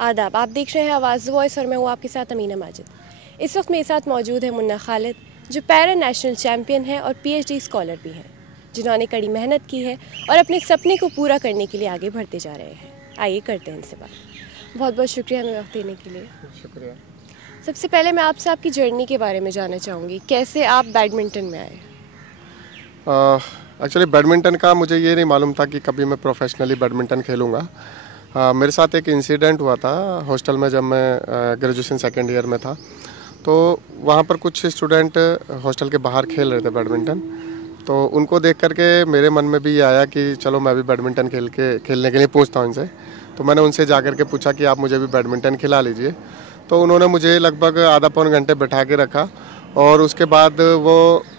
आदाब, आप देख रहे हैं आवाज़ वॉइस और मैं हूँ आपके साथ अमीना माजिद। इस वक्त मेरे साथ मौजूद है मुन्ना खालिद, जो पैरा नेशनल चैम्पियन है और पीएचडी स्कॉलर भी हैं, जिन्होंने कड़ी मेहनत की है और अपने सपने को पूरा करने के लिए आगे बढ़ते जा रहे हैं। आइए करते हैं इनसे बात। बहुत बहुत शुक्रिया हमें वक्त देने के लिए। शुक्रिया। सबसे पहले मैं आपसे आपकी जर्नी के बारे में जानना चाहूँगी, कैसे आप बैडमिंटन में आए? एक्चुअली बैडमिंटन का मुझे ये नहीं मालूम था कि कभी मैं प्रोफेशनली बैडमिंटन खेलूँगा। मेरे साथ एक इंसिडेंट हुआ था हॉस्टल में, जब मैं ग्रेजुएशन सेकेंड ईयर में था। तो वहाँ पर कुछ स्टूडेंट हॉस्टल के बाहर खेल रहे थे बैडमिंटन। तो उनको देख करके मेरे मन में भी ये आया कि चलो मैं भी बैडमिंटन खेलने के लिए पूछता हूँ इनसे। तो मैंने उनसे जा कर के पूछा कि आप मुझे भी बैडमिंटन खिला लीजिए। तो उन्होंने मुझे लगभग आधा पौन घंटे बैठा के रखा और उसके बाद वो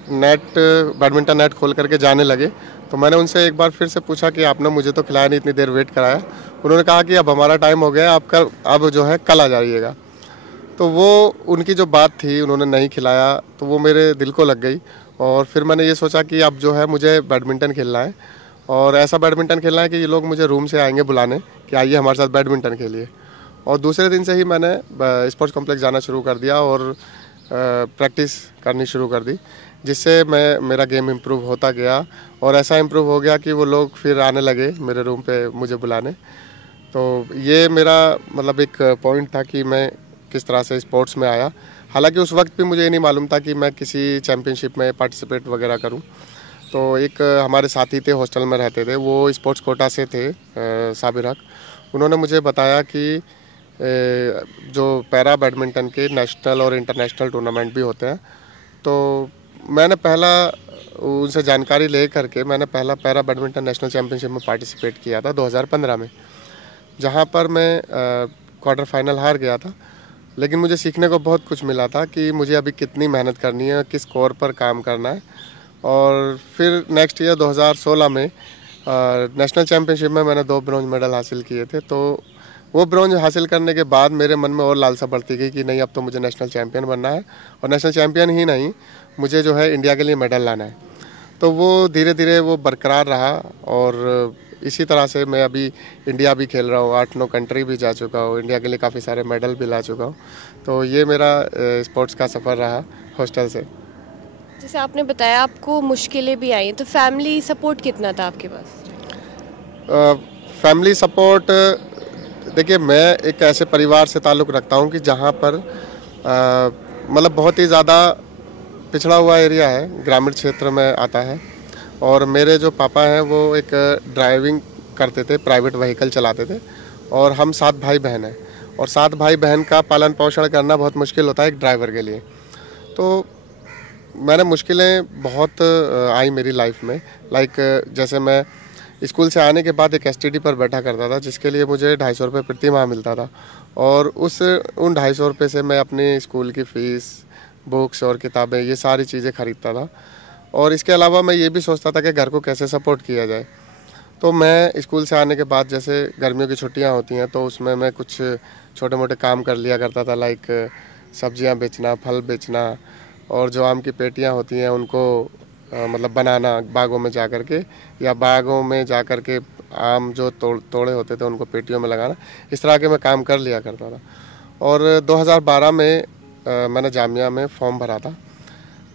बैडमिंटन नेट खोल करके जाने लगे। तो मैंने उनसे एक बार फिर से पूछा कि आपने मुझे तो खिलाया नहीं, इतनी देर वेट कराया। उन्होंने कहा कि अब हमारा टाइम हो गया, आपका अब जो है कल आ जाइएगा। तो वो उनकी जो बात थी, उन्होंने नहीं खिलाया, तो वो मेरे दिल को लग गई। और फिर मैंने ये सोचा कि अब जो है मुझे बैडमिंटन खेलना है, और ऐसा बैडमिंटन खेलना है कि ये लोग मुझे रूम से आएंगे बुलाने कि आइए हमारे साथ बैडमिंटन खेलिए। और दूसरे दिन से ही मैंने स्पोर्ट्स कॉम्प्लेक्स जाना शुरू कर दिया और प्रैक्टिस करनी शुरू कर दी, जिससे मेरा गेम इम्प्रूव होता गया। और ऐसा इम्प्रूव हो गया कि वो लोग फिर आने लगे मेरे रूम पे मुझे बुलाने। तो ये मेरा मतलब एक पॉइंट था कि मैं किस तरह से स्पोर्ट्स में आया। हालांकि उस वक्त भी मुझे ये नहीं मालूम था कि मैं किसी चैम्पियनशिप में पार्टिसिपेट वगैरह करूं। तो एक हमारे साथी थे, हॉस्टल में रहते थे, वो स्पोर्ट्स कोटा से थे, साबिर हक। उन्होंने मुझे बताया कि जो पैरा बैडमिंटन के नेशनल और इंटरनेशनल टूर्नामेंट भी होते हैं। तो मैंने पहला उनसे जानकारी ले करके मैंने पहला पैरा बैडमिंटन नेशनल चैम्पियनशिप में पार्टिसिपेट किया था 2015 में, जहां पर मैं क्वार्टर फाइनल हार गया था। लेकिन मुझे सीखने को बहुत कुछ मिला था कि मुझे अभी कितनी मेहनत करनी है, किस स्कोर पर काम करना है। और फिर नेक्स्ट ईयर 2016 में नेशनल चैम्पियनशिप में मैंने 2 ब्रॉन्ज मेडल हासिल किए थे। तो वो ब्रॉन्ज हासिल करने के बाद मेरे मन में और लालसा बढ़ती गई कि नहीं, अब तो मुझे नेशनल चैम्पियन बनना है, और नेशनल चैम्पियन ही नहीं, मुझे जो है इंडिया के लिए मेडल लाना है। तो वो धीरे धीरे वो बरकरार रहा और इसी तरह से मैं अभी इंडिया भी खेल रहा हूँ, 8-9 कंट्री भी जा चुका हूँ, इंडिया के लिए काफ़ी सारे मेडल भी ला चुका हूँ। तो ये मेरा स्पोर्ट्स का सफ़र रहा हॉस्टल से। जैसे आपने बताया आपको मुश्किलें भी आई, तो फैमिली सपोर्ट कितना था आपके पास? फैमिली सपोर्ट, देखिए मैं एक ऐसे परिवार से ताल्लुक़ रखता हूँ कि जहाँ पर मतलब बहुत ही ज़्यादा पिछड़ा हुआ एरिया है, ग्रामीण क्षेत्र में आता है। और मेरे जो पापा हैं वो एक ड्राइविंग करते थे, प्राइवेट व्हीकल चलाते थे, और हम 7 भाई बहन हैं। और 7 भाई बहन का पालन पोषण करना बहुत मुश्किल होता है एक ड्राइवर के लिए। तो मैंने मुश्किलें बहुत आई मेरी लाइफ में। जैसे मैं स्कूल से आने के बाद एक एसटीडी पर बैठा करता था, जिसके लिए मुझे 250 रुपये प्रति माह मिलता था। और उन 250 रुपये से मैं अपनी स्कूल की फ़ीस, बुक्स और किताबें, ये सारी चीज़ें ख़रीदता था। और इसके अलावा मैं ये भी सोचता था कि घर को कैसे सपोर्ट किया जाए। तो मैं स्कूल से आने के बाद, जैसे गर्मियों की छुट्टियां होती हैं, तो उसमें मैं कुछ छोटे मोटे काम कर लिया करता था, सब्जियां बेचना, फल बेचना, और जो आम की पेटियां होती हैं उनको मतलब बनाना बागों में जा कर के, या बागों में जा कर के आम जो तोड़े होते थे उनको पेटियों में लगाना। इस तरह के मैं काम कर लिया करता था। और 2012 में मैंने जामिया में फॉर्म भरा था।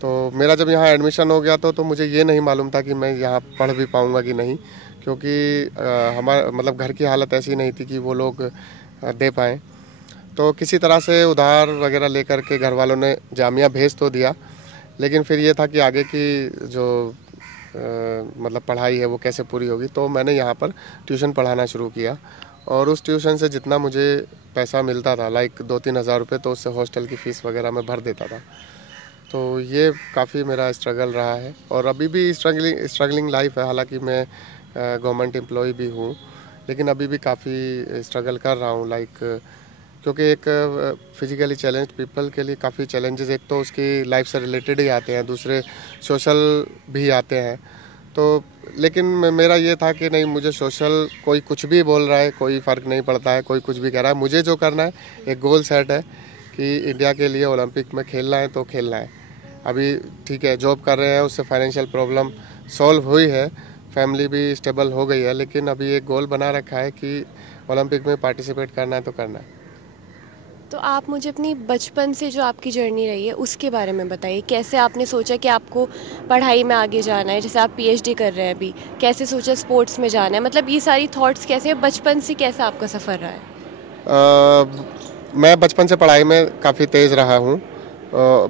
तो मेरा जब यहाँ एडमिशन हो गया तो मुझे ये नहीं मालूम था कि मैं यहाँ पढ़ भी पाऊँगा कि नहीं, क्योंकि हमारा मतलब घर की हालत ऐसी नहीं थी कि वो लोग दे पाएँ। तो किसी तरह से उधार वगैरह लेकर के घर वालों ने जामिया भेज तो दिया, लेकिन फिर ये था कि आगे की जो मतलब पढ़ाई है वो कैसे पूरी होगी। तो मैंने यहाँ पर ट्यूशन पढ़ाना शुरू किया, और उस ट्यूशन से जितना मुझे पैसा मिलता था, 2-3 हज़ार रुपये, तो उससे हॉस्टल की फ़ीस वगैरह मैं भर देता था। तो ये काफ़ी मेरा स्ट्रगल रहा है, और अभी भी स्ट्रगलिंग लाइफ है। हालांकि मैं गवर्नमेंट एम्प्लॉय भी हूँ, लेकिन अभी भी काफ़ी स्ट्रगल कर रहा हूँ। क्योंकि एक फिजिकली चैलेंज्ड पीपल के लिए काफ़ी चैलेंजेस, एक तो उसकी लाइफ से रिलेटेड ही आते हैं, दूसरे सोशल भी आते हैं। तो लेकिन मेरा ये था कि नहीं, मुझे सोशल कोई कुछ भी बोल रहा है, कोई फ़र्क नहीं पड़ता है, कोई कुछ भी कह रहा है, मुझे जो करना है, एक गोल सेट है कि इंडिया के लिए ओलंपिक में खेलना है तो खेलना है। अभी ठीक है, जॉब कर रहे हैं, उससे फाइनेंशियल प्रॉब्लम सॉल्व हुई है, फैमिली भी स्टेबल हो गई है, लेकिन अभी एक गोल बना रखा है कि ओलंपिक में पार्टिसिपेट करना है तो करना है। तो आप मुझे अपनी बचपन से जो आपकी जर्नी रही है उसके बारे में बताइए। कैसे आपने सोचा कि आपको पढ़ाई में आगे जाना है, जैसे आप पीएचडी कर रहे हैं अभी, कैसे सोचा स्पोर्ट्स में जाना है, मतलब ये सारी थॉट्स कैसे, बचपन से कैसा आपका सफ़र रहा है? मैं बचपन से पढ़ाई में काफ़ी तेज़ रहा हूँ।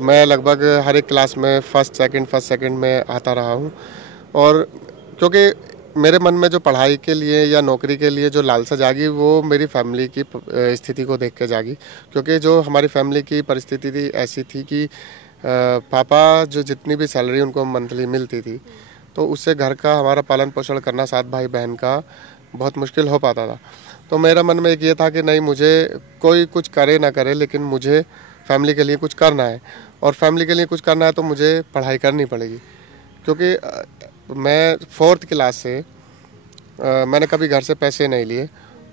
मैं लगभग हर एक क्लास में फर्स्ट सेकंड में आता रहा हूँ। और क्योंकि मेरे मन में जो पढ़ाई के लिए या नौकरी के लिए जो लालसा जागी वो मेरी फैमिली की स्थिति को देख के जागी। क्योंकि जो हमारी फैमिली की परिस्थिति थी ऐसी थी कि पापा जो जितनी भी सैलरी उनको मंथली मिलती थी तो उससे घर का हमारा पालन पोषण करना 7 भाई बहन का बहुत मुश्किल हो पाता था। तो मेरा मन में एक ये था कि नहीं, मुझे कोई कुछ करे ना करे लेकिन मुझे फैमिली के लिए कुछ करना है, और फैमिली के लिए कुछ करना है तो मुझे पढ़ाई करनी पड़ेगी। क्योंकि मैं 4th क्लास से मैंने कभी घर से पैसे नहीं लिए,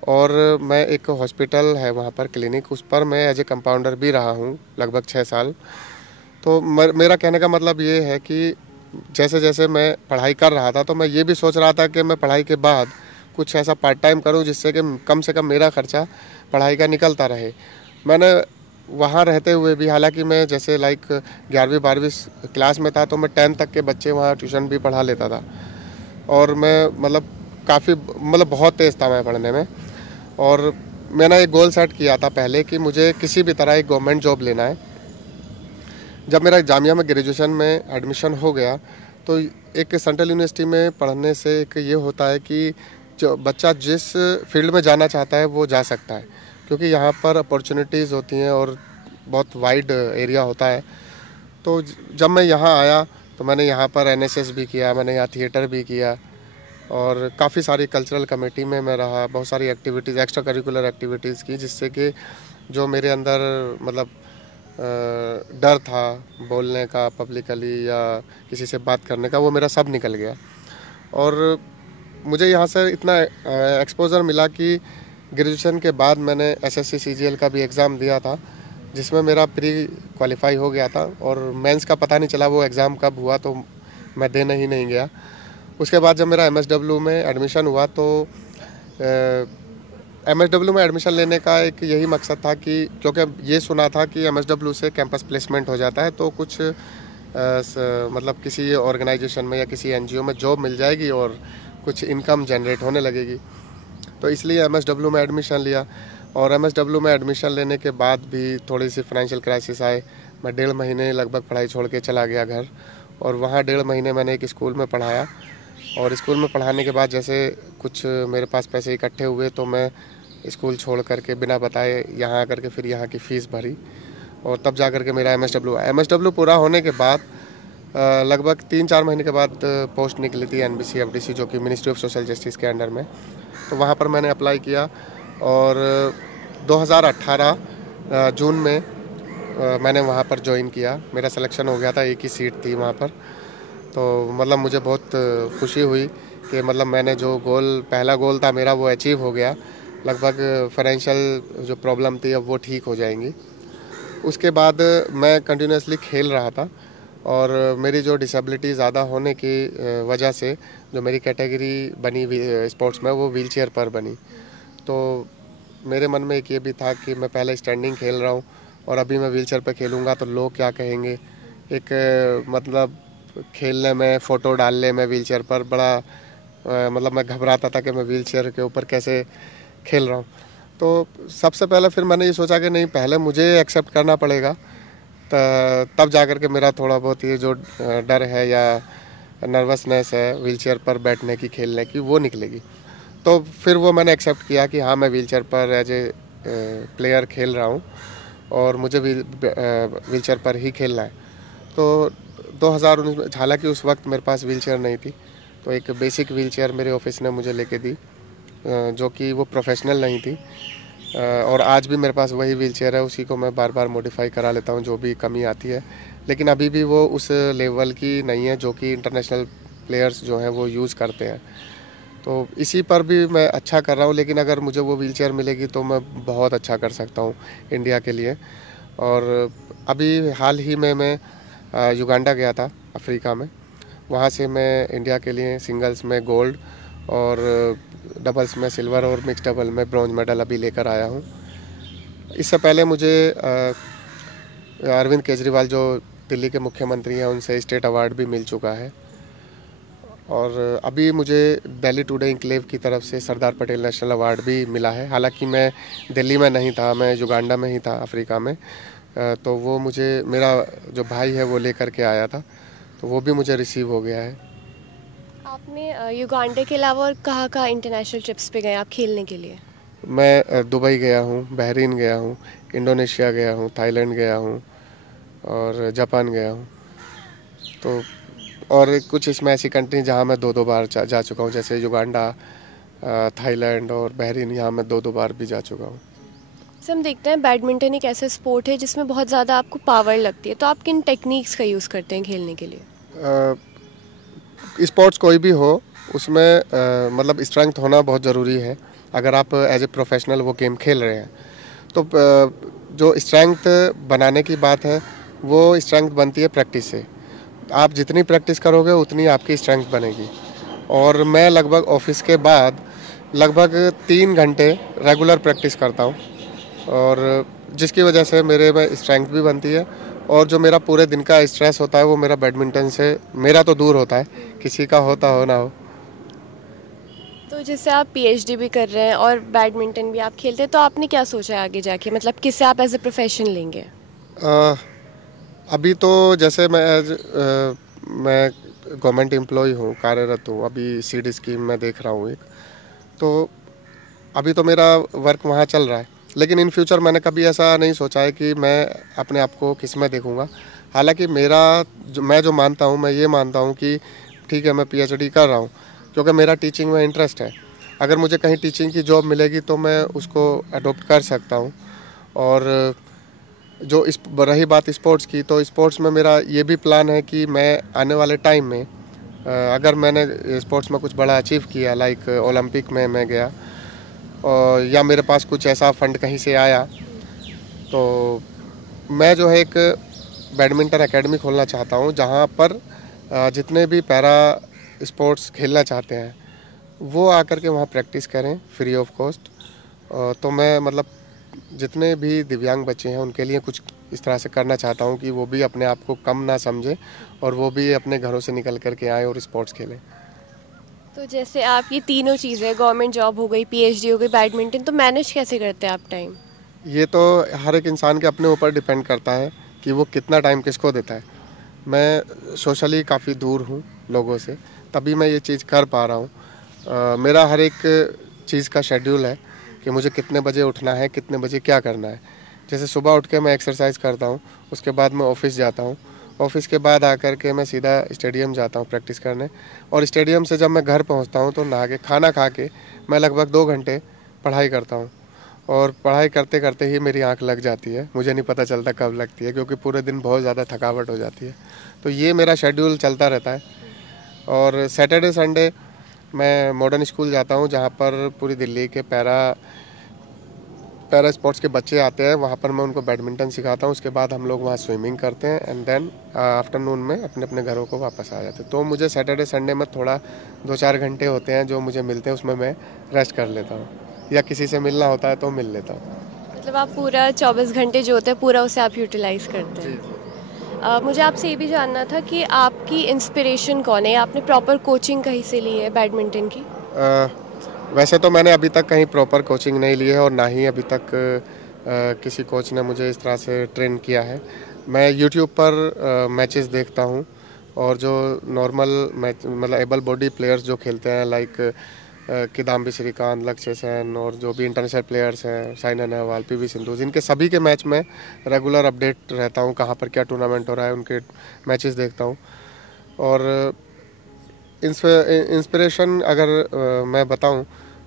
और मैं एक हॉस्पिटल है वहाँ पर क्लिनिक, उस पर मैं एज ए कंपाउंडर भी रहा हूँ लगभग 6 साल। तो मेरा कहने का मतलब ये है कि जैसे जैसे मैं पढ़ाई कर रहा था तो मैं ये भी सोच रहा था कि मैं पढ़ाई के बाद कुछ ऐसा पार्ट टाइम करूं जिससे कि कम से कम मेरा खर्चा पढ़ाई का निकलता रहे। मैंने वहाँ रहते हुए भी, हालांकि मैं जैसे 11वीं 12वीं क्लास में था तो मैं 10th तक के बच्चे वहाँ ट्यूशन भी पढ़ा लेता था, और मैं मतलब बहुत तेज़ था मैं पढ़ने में। और मैंने एक गोल सेट किया था पहले कि मुझे किसी भी तरह एक गवर्नमेंट जॉब लेना है। जब मेरा जामिया में ग्रेजुएशन में एडमिशन हो गया तो एक सेंट्रल यूनिवर्सिटी में पढ़ने से एक ये होता है कि जो बच्चा जिस फील्ड में जाना चाहता है वो जा सकता है, क्योंकि यहाँ पर अपॉर्चुनिटीज़ होती हैं और बहुत वाइड एरिया होता है। तो जब मैं यहाँ आया तो मैंने यहाँ पर एनएसएस भी किया, मैंने यहाँ थिएटर भी किया, और काफ़ी सारी कल्चरल कमेटी में मैं रहा, बहुत सारी एक्टिविटीज़, एक्स्ट्रा करिकुलर एक्टिविटीज़ की, जिससे कि जो मेरे अंदर मतलब डर था बोलने का पब्लिकली या किसी से बात करने का, वो मेरा सब निकल गया। और मुझे यहाँ से इतना एक्सपोज़र मिला कि ग्रेजुएशन के बाद मैंने एसएससी सीजीएल का भी एग्ज़ाम दिया था, जिसमें मेरा प्री क्वालिफाई हो गया था, और मेंस का पता नहीं चला वो एग्ज़ाम कब हुआ, तो मैं देने ही नहीं गया। उसके बाद जब मेरा एमएसडब्ल्यू में एडमिशन हुआ तो एमएसडब्ल्यू में एडमिशन लेने का एक यही मकसद था कि क्योंकि ये सुना था कि एमएसडब्ल्यू से कैंपस प्लेसमेंट हो जाता है तो कुछ मतलब किसी ऑर्गेनाइजेशन में या किसी एनजीओ में जॉब मिल जाएगी और कुछ इनकम जनरेट होने लगेगी। तो इसलिए एमएसडब्ल्यू में एडमिशन लिया, और एमएसडब्ल्यू में एडमिशन लेने के बाद भी थोड़ी सी फाइनेंशियल क्राइसिस आए। मैं 1.5 महीने लगभग पढ़ाई छोड़ के चला गया घर, और वहाँ 1.5 महीने मैंने एक स्कूल में पढ़ाया। और स्कूल में पढ़ाने के बाद जैसे कुछ मेरे पास पैसे इकट्ठे हुए तो मैं स्कूल छोड़ करके बिना बताए यहाँ आकर के फिर यहाँ की फ़ीस भरी, और तब जा कर के मेरा एमएसडब्ल्यू पूरा होने के बाद लगभग 3-4 महीने के बाद पोस्ट निकली थी एनबीसी एफडीसी, जो कि मिनिस्ट्री ऑफ सोशल जस्टिस के अंडर में। तो वहाँ पर मैंने अप्लाई किया, और 2018 जून में मैंने वहाँ पर ज्वाइन किया। मेरा सिलेक्शन हो गया था, एक ही सीट थी वहाँ पर। तो मतलब मुझे बहुत खुशी हुई कि मतलब मैंने जो पहला गोल था मेरा वो अचीव हो गया। लगभग फाइनेंशियल जो प्रॉब्लम थी अब वो ठीक हो जाएंगी। उसके बाद मैं कंटिन्यूसली खेल रहा था, और मेरी जो डिसेबिलिटी ज़्यादा होने की वजह से जो मेरी कैटेगरी बनी स्पोर्ट्स में वो व्हीलचेयर पर बनी। तो मेरे मन में एक ये भी था कि मैं पहले स्टैंडिंग खेल रहा हूँ और अभी मैं व्हीलचेयर पर खेलूँगा तो लोग क्या कहेंगे। एक मतलब खेलने में, फ़ोटो डालने में व्हीलचेयर पर बड़ा मतलब मैं घबराता था कि मैं व्हीलचेयर के ऊपर कैसे खेल रहा हूँ। तो सबसे पहले फिर मैंने ये सोचा कि नहीं, पहले मुझे एक्सेप्ट करना पड़ेगा, तब जा कर के मेरा थोड़ा बहुत ये जो डर है या नर्वसनेस है व्हीलचेयर पर बैठने की, खेलने की, वो निकलेगी। तो फिर वो मैंने एक्सेप्ट किया कि हाँ, मैं व्हीलचेयर पर एज ए प्लेयर खेल रहा हूँ और मुझे व्हीलचेयर पर ही खेलना है। तो 2019 में, हालांकि उस वक्त मेरे पास व्हीलचेयर नहीं थी, तो एक बेसिक व्हीलचेयर मेरे ऑफिस ने मुझे लेके दी, जो कि वो प्रोफेशनल नहीं थी। और आज भी मेरे पास वही व्हीलचेयर है, उसी को मैं बार बार मॉडिफाई करा लेता हूँ जो भी कमी आती है, लेकिन अभी भी वो उस लेवल की नहीं है जो कि इंटरनेशनल प्लेयर्स जो हैं वो यूज़ करते हैं। तो इसी पर भी मैं अच्छा कर रहा हूँ, लेकिन अगर मुझे वो व्हीलचेयर मिलेगी तो मैं बहुत अच्छा कर सकता हूँ इंडिया के लिए। और अभी हाल ही में मैं युगांडा गया था, अफ्रीका में। वहाँ से मैं इंडिया के लिए सिंगल्स में गोल्ड और डबल्स में सिल्वर और मिक्स डबल में ब्रॉन्ज मेडल अभी लेकर आया हूँ। इससे पहले मुझे अरविंद केजरीवाल जो दिल्ली के मुख्यमंत्री हैं उनसे स्टेट अवार्ड भी मिल चुका है। और अभी मुझे दिल्ली टुडे इंक्लेव की तरफ से सरदार पटेल नेशनल अवार्ड भी मिला है। हालांकि मैं दिल्ली में नहीं था, मैं युगांडा में ही था, अफ्रीका में। तो वो मुझे, मेरा जो भाई है वो लेकर के आया था, तो वो भी मुझे रिसीव हो गया है। आपने युगांडा के अलावा और कहाँ कहाँ इंटरनेशनल ट्रिप्स पे गए आप खेलने के लिए? मैं दुबई गया हूँ, बहरीन गया हूँ, इंडोनेशिया गया हूँ, थाईलैंड गया हूँ और जापान गया हूँ। तो और कुछ इसमें ऐसी कंट्री जहाँ मैं 2-2 बार जा चुका हूँ, जैसे युगांडा, थाईलैंड और बहरीन, यहाँ मैं 2-2 बार भी जा चुका हूँ। जैसे हम देखते हैं बैडमिंटन एक ऐसा स्पोर्ट है जिसमें बहुत ज़्यादा आपको पावर लगती है, तो आप किन टेक्निक्स का यूज़ करते हैं खेलने के लिए? स्पोर्ट्स कोई भी हो उसमें मतलब स्ट्रेंथ होना बहुत ज़रूरी है। अगर आप एज ए प्रोफेशनल वो गेम खेल रहे हैं तो जो स्ट्रेंथ बनाने की बात है वो स्ट्रेंथ बनती है प्रैक्टिस से। आप जितनी प्रैक्टिस करोगे उतनी आपकी स्ट्रेंथ बनेगी। और मैं लगभग ऑफिस के बाद लगभग 3 घंटे रेगुलर प्रैक्टिस करता हूँ, और जिसकी वजह से मेरे में स्ट्रेंथ भी बनती है। और जो मेरा पूरे दिन का स्ट्रेस होता है वो मेरा बैडमिंटन से, मेरा तो दूर होता है, किसी का होता हो ना हो। तो जैसे आप पीएचडी भी कर रहे हैं और बैडमिंटन भी आप खेलते हैं, तो आपने क्या सोचा है आगे जाके, मतलब किससे आप एज ए प्रोफेशन लेंगे? अ, अभी तो जैसे मैं गवर्नमेंट एम्प्लॉय हूँ, कार्यरत हूँ। अभी सीड स्कीम में देख रहा हूँ एक, तो अभी तो मेरा वर्क वहाँ चल रहा है। लेकिन इन फ्यूचर मैंने कभी ऐसा नहीं सोचा है कि मैं अपने आप को किस में देखूँगा। हालांकि मैं जो मानता हूँ, मैं ये मानता हूँ कि ठीक है, मैं पीएचडी कर रहा हूँ क्योंकि मेरा टीचिंग में इंटरेस्ट है। अगर मुझे कहीं टीचिंग की जॉब मिलेगी तो मैं उसको अडॉप्ट कर सकता हूँ। और जो इस रही बात स्पोर्ट्स की, तो स्पोर्ट्स में मेरा ये भी प्लान है कि मैं आने वाले टाइम में अगर मैंने स्पोर्ट्स में कुछ बड़ा अचीव किया, लाइक ओलंपिक में मैं गया, और या मेरे पास कुछ ऐसा फंड कहीं से आया, तो मैं जो है एक बैडमिंटन एकेडमी खोलना चाहता हूँ जहाँ पर जितने भी पैरा स्पोर्ट्स खेलना चाहते हैं वो आकर के वहाँ प्रैक्टिस करें फ्री ऑफ कॉस्ट। तो मैं मतलब जितने भी दिव्यांग बच्चे हैं उनके लिए कुछ इस तरह से करना चाहता हूँ कि वो भी अपने आप को कम ना समझें और वो भी अपने घरों से निकल कर के आएँ और स्पोर्ट्स खेलें। तो जैसे आप ये तीनों चीज़ें, गवर्नमेंट जॉब हो गई, पीएचडी हो गई, बैडमिंटन, तो मैनेज कैसे करते हैं आप टाइम? ये तो हर एक इंसान के अपने ऊपर डिपेंड करता है कि वो कितना टाइम किसको देता है। मैं सोशली काफ़ी दूर हूँ लोगों से, तभी मैं ये चीज़ कर पा रहा हूँ। मेरा हर एक चीज़ का शेड्यूल है कि मुझे कितने बजे उठना है, कितने बजे क्या करना है। जैसे सुबह उठ के मैं एक्सरसाइज करता हूँ, उसके बाद मैं ऑफिस जाता हूँ, ऑफिस के बाद आकर के मैं सीधा स्टेडियम जाता हूँ प्रैक्टिस करने। और स्टेडियम से जब मैं घर पहुँचता हूँ तो नहा के खाना खा के मैं लगभग 2 घंटे पढ़ाई करता हूँ। और पढ़ाई करते करते ही मेरी आंख लग जाती है, मुझे नहीं पता चलता कब लगती है, क्योंकि पूरे दिन बहुत ज़्यादा थकावट हो जाती है। तो ये मेरा शेड्यूल चलता रहता है। और सैटरडे संडे मैं मॉडर्न स्कूल जाता हूँ जहाँ पर पूरी दिल्ली के पैरा स्पोर्ट्स के बच्चे आते हैं। वहाँ पर मैं उनको बैडमिंटन सिखाता हूँ। उसके बाद हम लोग वहाँ स्विमिंग करते हैं एंड देन आफ्टरनून में अपने अपने घरों को वापस आ जाते हैं। तो मुझे सैटरडे संडे में थोड़ा 2-4 घंटे होते हैं जो मुझे मिलते हैं, उसमें मैं रेस्ट कर लेता हूँ या किसी से मिलना होता है तो मिल लेता हूँ। मतलब आप पूरा 24 घंटे जो होता है पूरा उसे आप यूटिलाइज करते हैं? मुझे आपसे ये भी जानना था कि आपकी इंस्पिरेशन कौन है? आपने प्रॉपर कोचिंग कहीं से ली है बैडमिंटन की? वैसे तो मैंने अभी तक कहीं प्रॉपर कोचिंग नहीं ली है और ना ही अभी तक किसी कोच ने मुझे इस तरह से ट्रेन किया है। मैं यूट्यूब पर मैचेस देखता हूँ और जो नॉर्मल मैच मतलब एबल बॉडी प्लेयर्स जो खेलते हैं, लाइक किदाम्बी श्रीकांत, लक्ष्य सेन और जो भी इंटरनेशनल प्लेयर्स हैं, साइना नेहवाल, पीवी सिंधु, इनके सभी के मैच में रेगुलर अपडेट रहता हूँ, कहाँ पर क्या टूर्नामेंट हो रहा है उनके मैचेस देखता हूँ। और इंस्पिरेशन अगर मैं बताऊं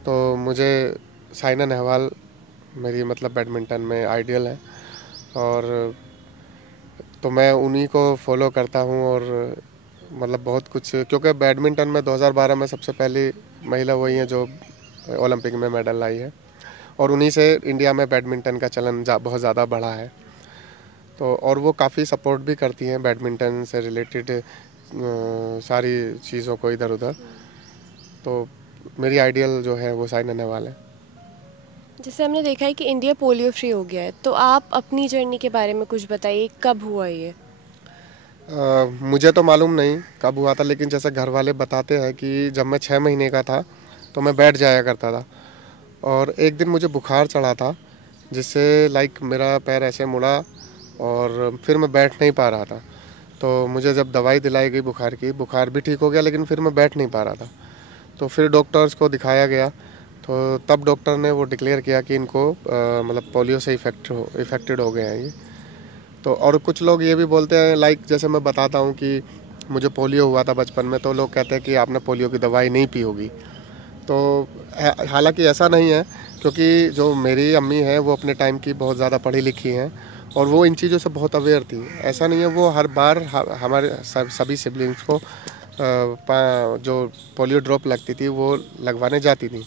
तो मुझे साइना नेहवाल मेरी मतलब बैडमिंटन में आइडियल है। और तो मैं उन्हीं को फॉलो करता हूं। और मतलब बहुत कुछ, क्योंकि बैडमिंटन में 2012 में सबसे पहली महिला वही है जो ओलंपिक में मेडल लाई है और उन्हीं से इंडिया में बैडमिंटन का चलन बहुत ज़्यादा बढ़ा है। तो और वो काफ़ी सपोर्ट भी करती हैं बैडमिंटन से रिलेटेड सारी चीज़ों को इधर उधर। तो मेरी आइडियल जो है वो साइना नेहवाल है। जैसे हमने देखा है कि इंडिया पोलियो फ्री हो गया है, तो आप अपनी जर्नी के बारे में कुछ बताइए, कब हुआ ये? मुझे तो मालूम नहीं कब हुआ था, लेकिन जैसे घर वाले बताते हैं कि जब मैं 6 महीने का था तो मैं बैठ जाया करता था, और एक दिन मुझे बुखार चढ़ा था जिससे लाइक मेरा पैर ऐसे मुड़ा और फिर मैं बैठ नहीं पा रहा था। तो मुझे जब दवाई दिलाई गई बुखार की, बुखार भी ठीक हो गया, लेकिन फिर मैं बैठ नहीं पा रहा था। तो फिर डॉक्टर्स को दिखाया गया, तो तब डॉक्टर ने वो डिक्लेयर किया कि इनको मतलब पोलियो से इफ़ेक्टेड हो गए हैं ये। तो और कुछ लोग ये भी बोलते हैं, लाइक जैसे मैं बताता हूँ कि मुझे पोलियो हुआ था बचपन में, तो लोग कहते हैं कि आपने पोलियो की दवाई नहीं पी होगी। तो हालांकि ऐसा नहीं है, क्योंकि जो मेरी अम्मी है वो अपने टाइम की बहुत ज़्यादा पढ़ी लिखी हैं और वो इन चीज़ों से बहुत अवेयर थी। ऐसा नहीं है, वो हर बार हमारे सभी सिबलिंग्स को जो पोलियो ड्रॉप लगती थी वो लगवाने जाती थी।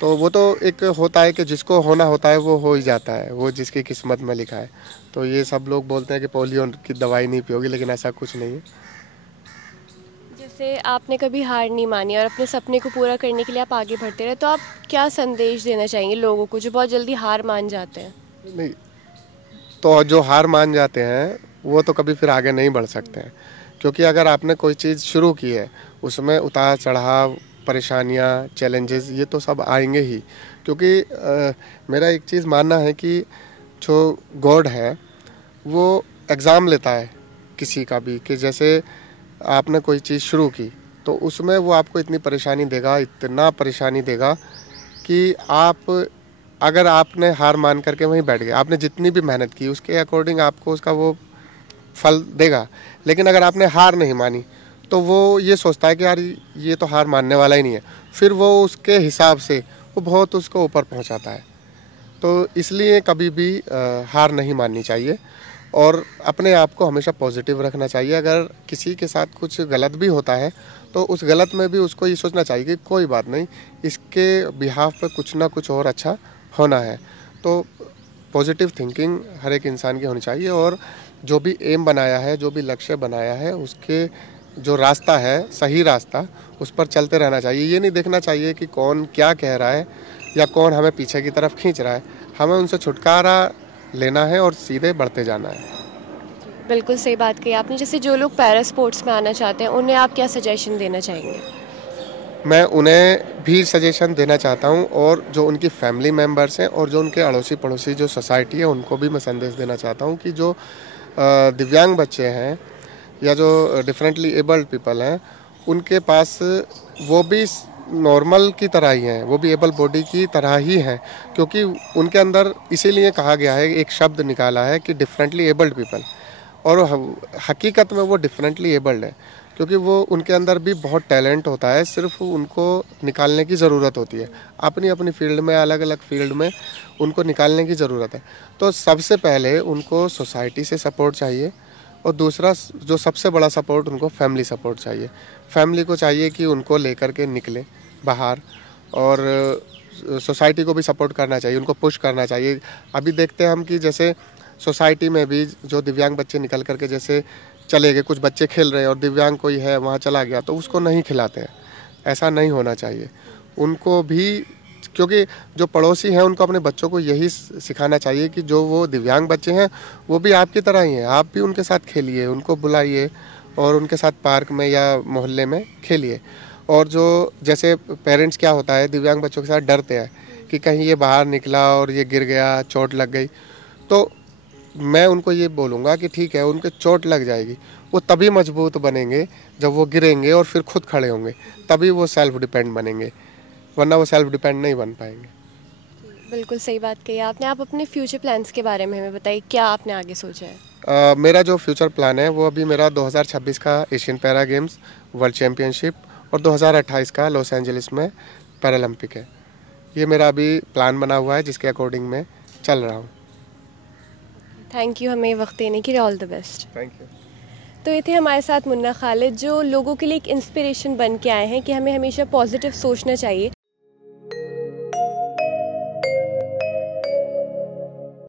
तो वो तो एक होता है कि जिसको होना होता है वो हो ही जाता है, वो जिसकी किस्मत में लिखा है। तो ये सब लोग बोलते हैं कि पोलियो की दवाई नहीं पियोगी, लेकिन ऐसा कुछ नहीं है। जैसे आपने कभी हार नहीं मानी और अपने सपने को पूरा करने के लिए आप आगे बढ़ते रहे, तो आप क्या संदेश देना चाहेंगे लोगों को जो बहुत जल्दी हार मान जाते हैं? नहीं, तो जो हार मान जाते हैं वो तो कभी फिर आगे नहीं बढ़ सकते हैं, क्योंकि अगर आपने कोई चीज़ शुरू की है उसमें उतार चढ़ाव, परेशानियाँ, चैलेंजेस ये तो सब आएंगे ही। क्योंकि मेरा एक चीज़ मानना है कि जो गॉड है वो एग्ज़ाम लेता है किसी का भी, कि जैसे आपने कोई चीज़ शुरू की तो उसमें वो आपको इतनी परेशानी देगा, इतना परेशानी देगा कि आप, अगर आपने हार मान करके वहीं बैठ गए, आपने जितनी भी मेहनत की उसके अकॉर्डिंग आपको उसका वो फल देगा। लेकिन अगर आपने हार नहीं मानी तो वो ये सोचता है कि यार ये तो हार मानने वाला ही नहीं है, फिर वो उसके हिसाब से वो बहुत उसको ऊपर पहुंचाता है। तो इसलिए कभी भी हार नहीं माननी चाहिए और अपने आप को हमेशा पॉजिटिव रखना चाहिए। अगर किसी के साथ कुछ गलत भी होता है तो उस गलत में भी उसको ये सोचना चाहिए कि कोई बात नहीं, इसके बिहाफ पे कुछ ना कुछ और अच्छा होना है। तो पॉजिटिव थिंकिंग हर एक इंसान की होनी चाहिए, और जो भी एम बनाया है, जो भी लक्ष्य बनाया है, उसके जो रास्ता है, सही रास्ता, उस पर चलते रहना चाहिए। ये नहीं देखना चाहिए कि कौन क्या कह रहा है या कौन हमें पीछे की तरफ खींच रहा है। हमें उनसे छुटकारा लेना है और सीधे बढ़ते जाना है। बिल्कुल सही बात कही आपने। जैसे जो लोग पैरा स्पोर्ट्स में आना चाहते हैं, उन्हें आप क्या सजेशन देना चाहेंगे? मैं उन्हें भी सजेशन देना चाहता हूं, और जो उनकी फैमिली मेम्बर्स हैं और जो उनके अड़ोसी पड़ोसी जो सोसाइटी है उनको भी मैं संदेश देना चाहता हूं कि जो दिव्यांग बच्चे हैं या जो डिफरेंटली एबल्ड पीपल हैं, उनके पास वो भी नॉर्मल की तरह ही हैं, वो भी एबल बॉडी की तरह ही हैं। क्योंकि उनके अंदर इसीलिए कहा गया है, एक शब्द निकाला है कि डिफरेंटली एबल्ड पीपल, और हकीकत में वो डिफरेंटली एबल्ड है, क्योंकि वो उनके अंदर भी बहुत टैलेंट होता है, सिर्फ उनको निकालने की ज़रूरत होती है। अपनी अपनी फील्ड में, अलग अलग फील्ड में उनको निकालने की ज़रूरत है। तो सबसे पहले उनको सोसाइटी से सपोर्ट चाहिए, और दूसरा जो सबसे बड़ा सपोर्ट, उनको फैमिली सपोर्ट चाहिए। फैमिली को चाहिए कि उनको लेकर के निकले बाहर, और सोसाइटी को भी सपोर्ट करना चाहिए, उनको पुश करना चाहिए। अभी देखते हैं हम कि जैसे सोसाइटी में भी जो दिव्यांग बच्चे निकल करके जैसे चले गए, कुछ बच्चे खेल रहे हैं और दिव्यांग कोई है वहाँ चला गया तो उसको नहीं खिलाते हैं। ऐसा नहीं होना चाहिए। उनको भी, क्योंकि जो पड़ोसी हैं उनको अपने बच्चों को यही सिखाना चाहिए कि जो वो दिव्यांग बच्चे हैं वो भी आपकी तरह ही हैं, आप भी उनके साथ खेलिए, उनको बुलाइए और उनके साथ पार्क में या मोहल्ले में खेलिए। और जो जैसे पेरेंट्स क्या होता है, दिव्यांग बच्चों के साथ डरते हैं कि कहीं ये बाहर निकला और ये गिर गया, चोट लग गई, तो मैं उनको ये बोलूँगा कि ठीक है, उनके चोट लग जाएगी, वो तभी मजबूत बनेंगे जब वो गिरेंगे और फिर खुद खड़े होंगे, तभी वो सेल्फ डिपेंड बनेंगे, वरना वो सेल्फ डिपेंड नहीं बन पाएंगे। बिल्कुल सही बात कही आपने। आप अपने फ्यूचर प्लान्स के बारे में हमें बताइए, क्या आपने आगे सोचा है? मेरा जो फ्यूचर प्लान है वो अभी मेरा 2026 का Asian para games world championship और 2028 का लॉस एंजलिस में पैरालंपिक है। ये मेरा अभी प्लान बना हुआ है जिसके अकॉर्डिंग मैं चल रहा हूँ। थैंक यू हमें वक्त देने के लिए। All the best. Thank you. तो ये थे हमारे साथ मुन्ना खालिद, जो लोगों के लिए एक इंस्पिरेशन बन के आए हैं कि हमें हमेशा पॉजिटिव सोचना चाहिए